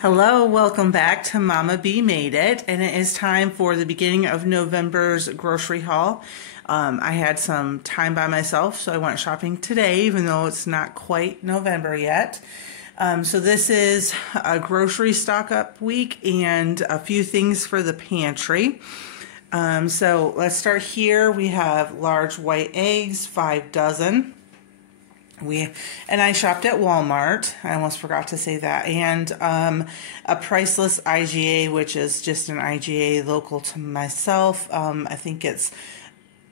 Hello, welcome back to Mama B Made It, and it is time for the beginning of November's grocery haul. I had some time by myself, so I went shopping today, even though it's not quite November yet. So this is a grocery stock up week and a few things for the pantry. So let's start here. We have large white eggs, 5 dozen. And I shopped at Walmart. I almost forgot to say that. And a priceless IGA, which is just an IGA local to myself. I think it's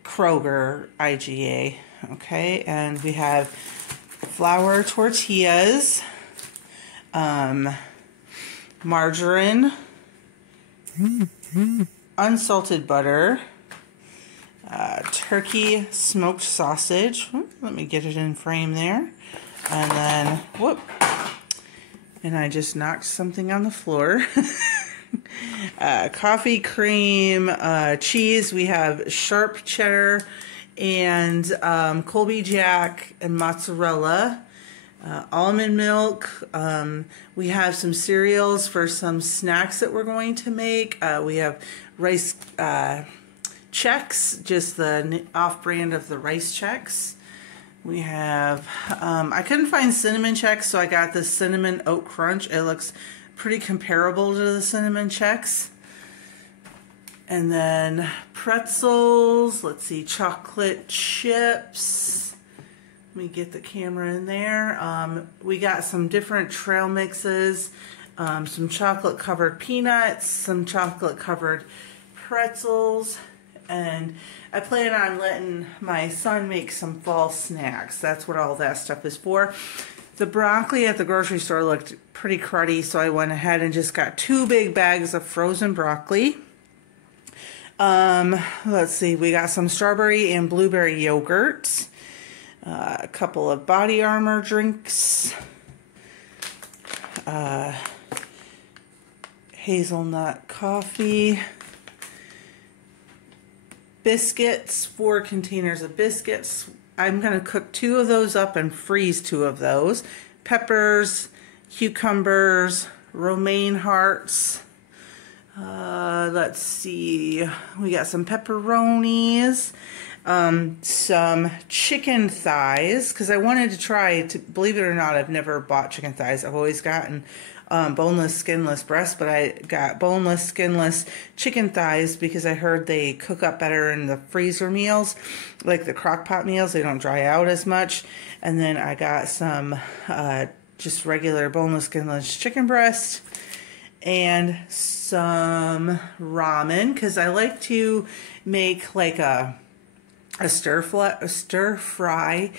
Kroger IGA. Okay, and we have flour tortillas, margarine, unsalted butter, turkey smoked sausage. Let me get it in frame there. And then, whoop. And I just knocked something on the floor. Coffee cream, cheese. We have sharp cheddar and Colby Jack and mozzarella. Almond milk. We have some cereals for some snacks that we're going to make. We have rice Chex, just the off-brand of the rice Chex. We have, I couldn't find cinnamon Chex, so I got the cinnamon oat crunch. It looks pretty comparable to the cinnamon Chex. And then pretzels, let's see, chocolate chips. Let me get the camera in there. We got some different trail mixes, some chocolate covered peanuts, some chocolate covered pretzels. And I plan on letting my son make some fall snacks. That's what all that stuff is for. The broccoli at the grocery store looked pretty cruddy, so I went ahead and just got 2 big bags of frozen broccoli. Let's see, we got some strawberry and blueberry yogurt, a couple of Body Armor drinks, hazelnut coffee, biscuits, 4 containers of biscuits. I'm going to cook 2 of those up and freeze 2 of those. Peppers, cucumbers, romaine hearts. Let's see. We got some pepperonis, some chicken thighs, because I wanted to try to, believe it or not, I've never bought chicken thighs. I've always gotten boneless, skinless breasts, but I got boneless, skinless chicken thighs because I heard they cook up better in the freezer meals, like the crock pot meals. They don't dry out as much. And then I got some just regular boneless, skinless chicken breast and some ramen, because I like to make like a stir fry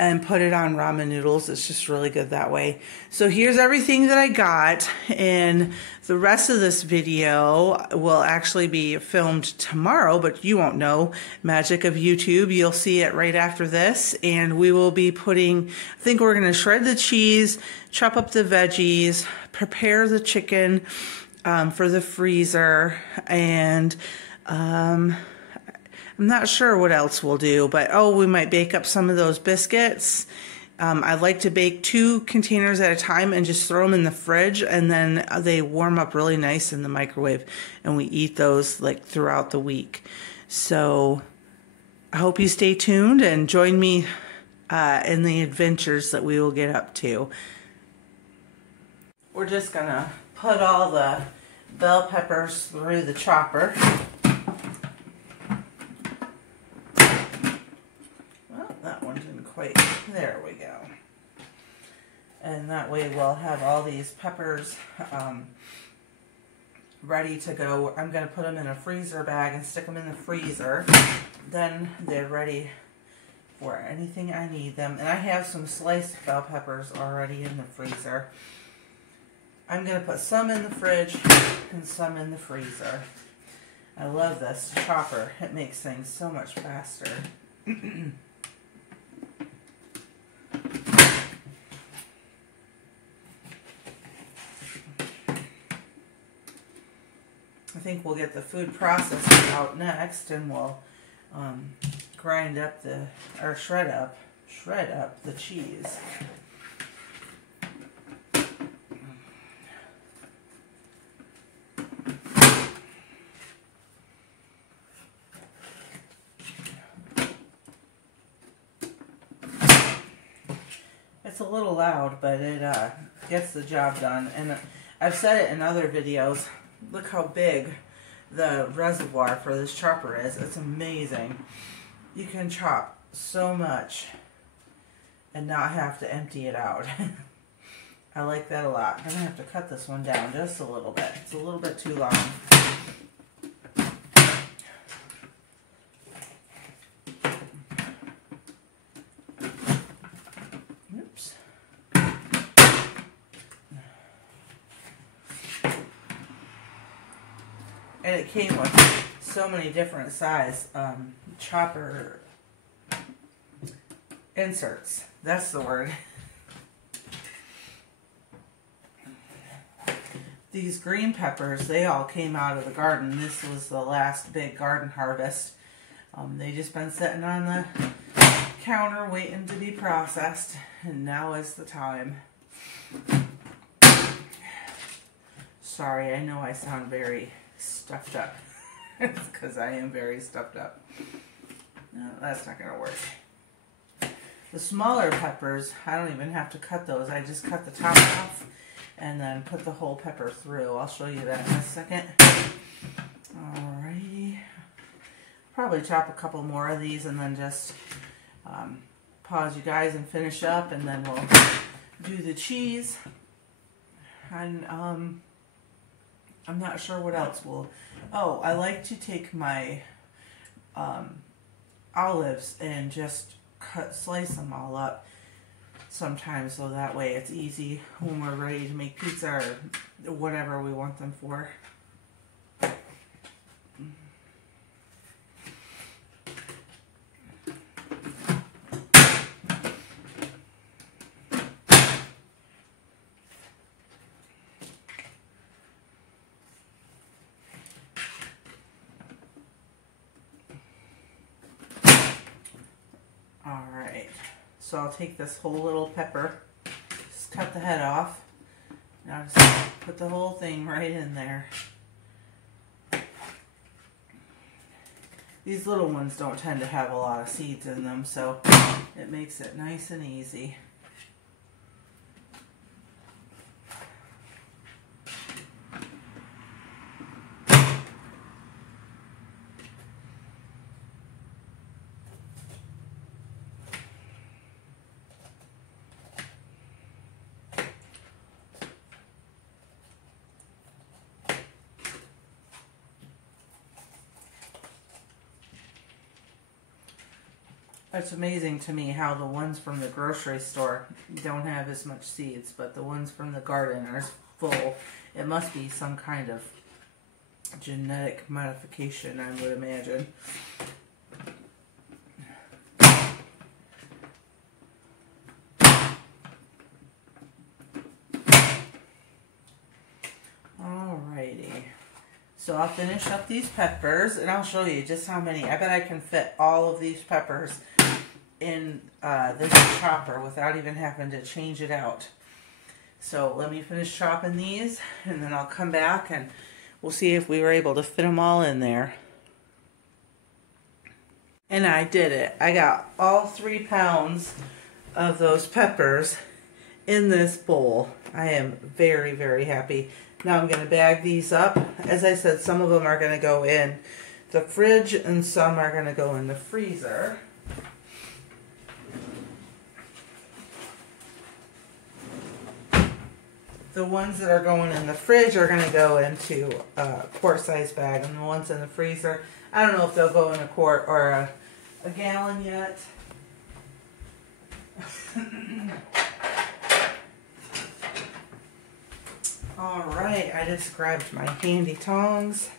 and put it on ramen noodles. It's just really good that way. So here's everything that I got, and the rest of this video will actually be filmed tomorrow, but you won't know. Magic of YouTube, you'll see it right after this, and we will be putting, I think we're gonna shred the cheese, chop up the veggies, prepare the chicken for the freezer, and I'm not sure what else we'll do, but we might bake up some of those biscuits. I like to bake 2 containers at a time and just throw them in the fridge, and then they warm up really nice in the microwave, and we eat those like throughout the week. So I hope you stay tuned and join me in the adventures that we will get up to. We're just gonna put all the bell peppers through the chopper. That one didn't quite, there we go. And that way we'll have all these peppers ready to go. I'm going to put them in a freezer bag and stick them in the freezer. Then they're ready for anything I need them. And I have some sliced bell peppers already in the freezer. I'm going to put some in the fridge and some in the freezer. I love this chopper. It makes things so much faster. I think we'll get the food processing out next, and we'll grind up or shred up the cheese. It's a little loud, but it gets the job done. And I've said it in other videos. Look how big the reservoir for this chopper is. It's amazing. You can chop so much and not have to empty it out. I like that a lot. I'm going to have to cut this one down just a little bit. It's a little bit too long. Oops. And it came with so many different size chopper inserts. That's the word. These green peppers, they all came out of the garden. This was the last big garden harvest. They just been sitting on the counter waiting to be processed, and now is the time. Sorry, I know I sound very stuffed up. It's because I am very stuffed up. No, that's not going to work. The smaller peppers, I don't even have to cut those. I just cut the top off and then put the whole pepper through. I'll show you that in a second. Alrighty. Probably chop a couple more of these and then just pause you guys and finish up, and then we'll do the cheese. And I'm not sure what else will. Oh, I like to take my olives and just slice them all up sometimes, so that way it's easy when we're ready to make pizza or whatever we want them for. Alright, so I'll take this whole little pepper, just cut the head off. Now just put the whole thing right in there. These little ones don't tend to have a lot of seeds in them, so it makes it nice and easy. It's amazing to me how the ones from the grocery store don't have as much seeds, but the ones from the garden are full. It must be some kind of genetic modification, I would imagine. Alrighty. So I'll finish up these peppers, and I'll show you just how many. I bet I can fit all of these peppers in this chopper without even having to change it out. So let me finish chopping these, and then I'll come back and we'll see if we were able to fit them all in there. And I did it. I got all 3 pounds of those peppers in this bowl. I am very, very happy. Now I'm going to bag these up. As I said, some of them are going to go in the fridge and some are going to go in the freezer. The ones that are going in the fridge are going to go into a quart size bag, and the ones in the freezer, I don't know if they'll go in a quart or a gallon yet. Alright, I just grabbed my handy tongs.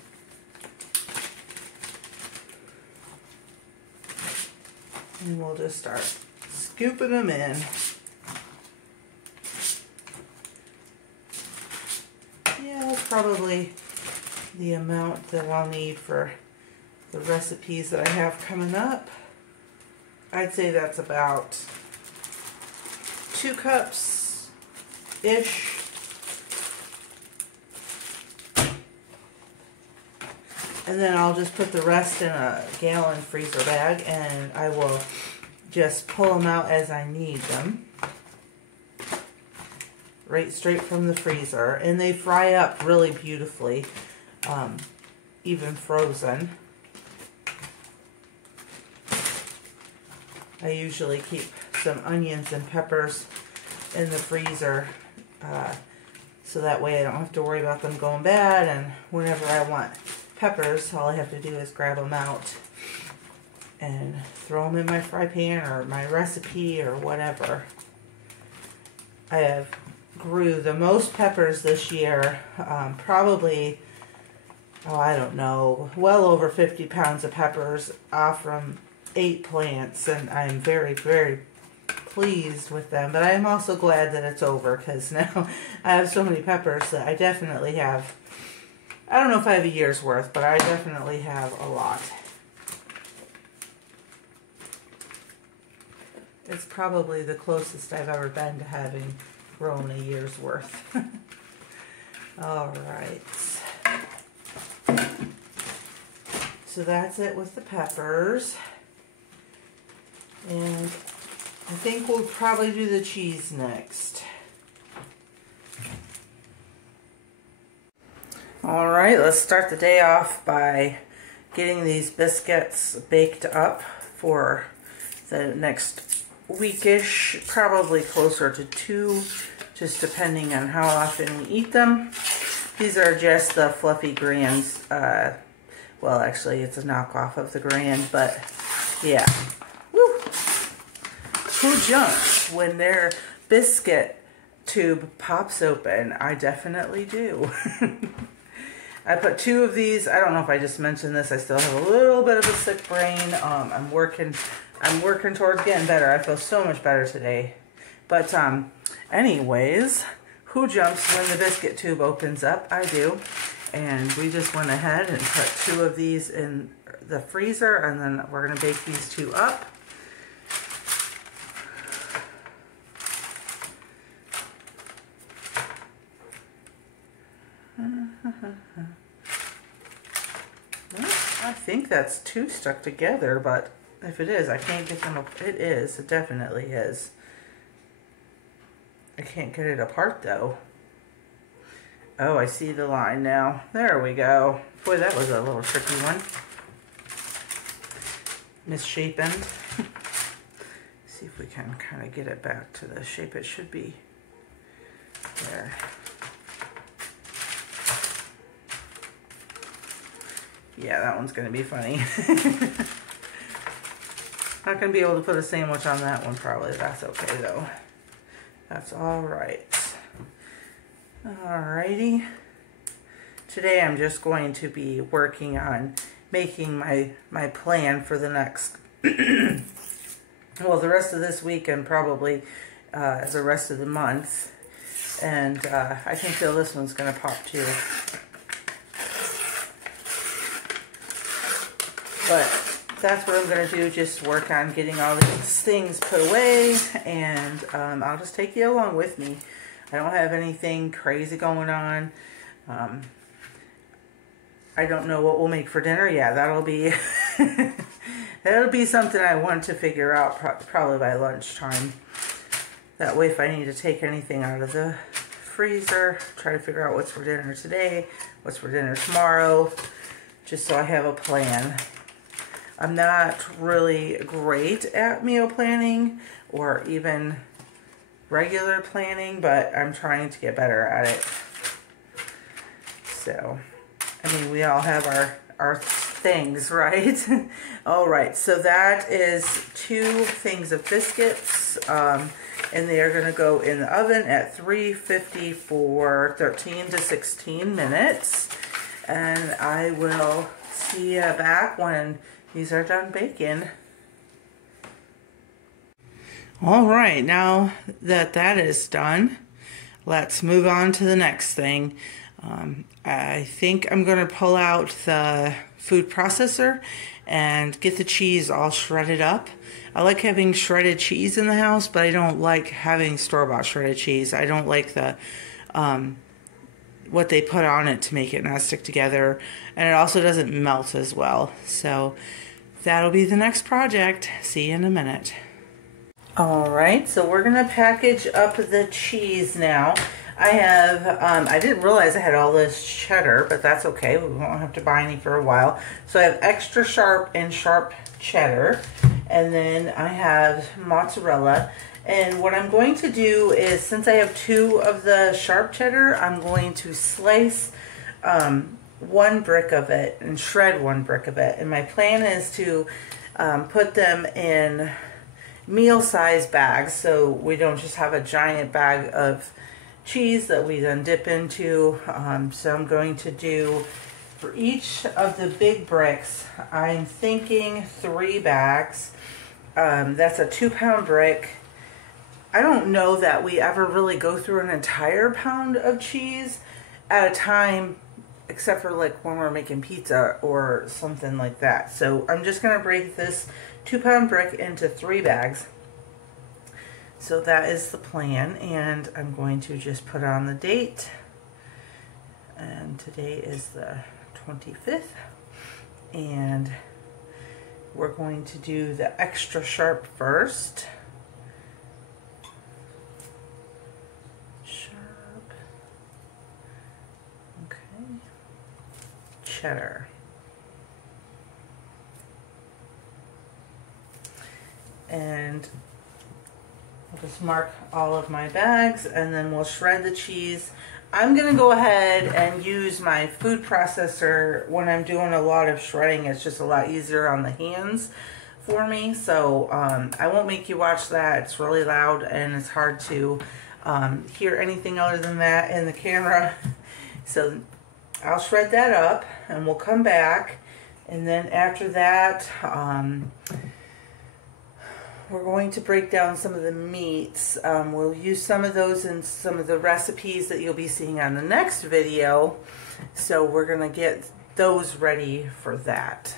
And we'll just start scooping them in. Yeah, that's probably the amount that I'll need for the recipes that I have coming up. I'd say that's about 2 cups-ish. And then I'll just put the rest in a gallon freezer bag, and I will just pull them out as I need them. right straight from the freezer, and they fry up really beautifully, even frozen. I usually keep some onions and peppers in the freezer, so that way I don't have to worry about them going bad, and whenever I want peppers, all I have to do is grab them out and throw them in my fry pan or my recipe or whatever. I have grew the most peppers this year, probably, oh, I don't know, well over 50 pounds of peppers off from 8 plants, and I'm very, very pleased with them. But I am also glad that it's over, because now I have so many peppers that I definitely have, I don't know if I have a year's worth, but I definitely have a lot. It's probably the closest I've ever been to having grown a year's worth. All right. So that's it with the peppers. And I think we'll probably do the cheese next. All right, let's start the day off by getting these biscuits baked up for the next weekish, probably closer to 2, just depending on how often we eat them. These are just the fluffy Grands. Well, actually, it's a knockoff of the Grand, but yeah. Woo! Who jumps when their biscuit tube pops open? I definitely do. I put 2 of these. I don't know if I just mentioned this. I still have a little bit of a sick brain. I'm working towards getting better. I feel so much better today. But anyways, who jumps when the biscuit tube opens up? I do. And we just went ahead and put 2 of these in the freezer, and then we're going to bake these 2 up. I think that's 2 stuck together, but if it is, I can't get them up. It is. It definitely is. I can't get it apart, though. Oh, I see the line now. There we go. Boy, that was a little tricky one. Misshapen. See if we can kind of get it back to the shape it should be. There. Yeah, that one's going to be funny. Not going to be able to put a sandwich on that one, probably. That's okay, though. That's all right. Alrighty. Today I'm just going to be working on making my plan for the next, well, the rest of this week and probably the rest of the month. And I can feel this one's going to pop too. But that's what I'm going to do, just work on getting all these things put away, and I'll just take you along with me. I don't have anything crazy going on. I don't know what we'll make for dinner. Yeah, that'll be that'll be something I want to figure out probably by lunchtime. That way, if I need to take anything out of the freezer, try to figure out what's for dinner today, what's for dinner tomorrow, just so I have a plan. I'm not really great at meal planning or even regular planning, but I'm trying to get better at it. So, I mean, we all have our things, right? All right, so that is 2 things of biscuits, and they are going to go in the oven at 350 for 13 to 16 minutes. And I will see you back when these are done baking. All right, now that that is done, let's move on to the next thing. I think I'm going to pull out the food processor and get the cheese all shredded up. I like having shredded cheese in the house, but I don't like having store-bought shredded cheese. I don't like the what they put on it to make it not stick together, and it also doesn't melt as well. So that'll be the next project. See you in a minute. Alright, so we're going to package up the cheese now. I have, I didn't realize I had all this cheddar, but that's okay. We won't have to buy any for a while. So I have extra sharp and sharp cheddar. And then I have mozzarella. And what I'm going to do is, since I have 2 of the sharp cheddar, I'm going to slice 1 brick of it and shred 1 brick of it. And my plan is to put them in meal-sized bags, so we don't just have a giant bag of cheese that we then dip into. So I'm going to do, for each of the big bricks, I'm thinking 3 bags. That's a 2-pound brick. I don't know that we ever really go through an entire pound of cheese at a time, except for like when we're making pizza or something like that. So I'm just going to break this 2-pound brick into 3 bags. So that is the plan, and I'm going to just put on the date. And today is the 25th, and we're going to do the extra sharp first. Sharp. Okay. Cheddar. And I'll just mark all of my bags, and then we'll shred the cheese. I'm going to go ahead and use my food processor when I'm doing a lot of shredding. It's just a lot easier on the hands for me. So I won't make you watch that. It's really loud and it's hard to hear anything other than that in the camera. So I'll shred that up and we'll come back. And then after that, we're going to break down some of the meats. We'll use some of those in some of the recipes that you'll be seeing on the next video. So we're going to get those ready for that.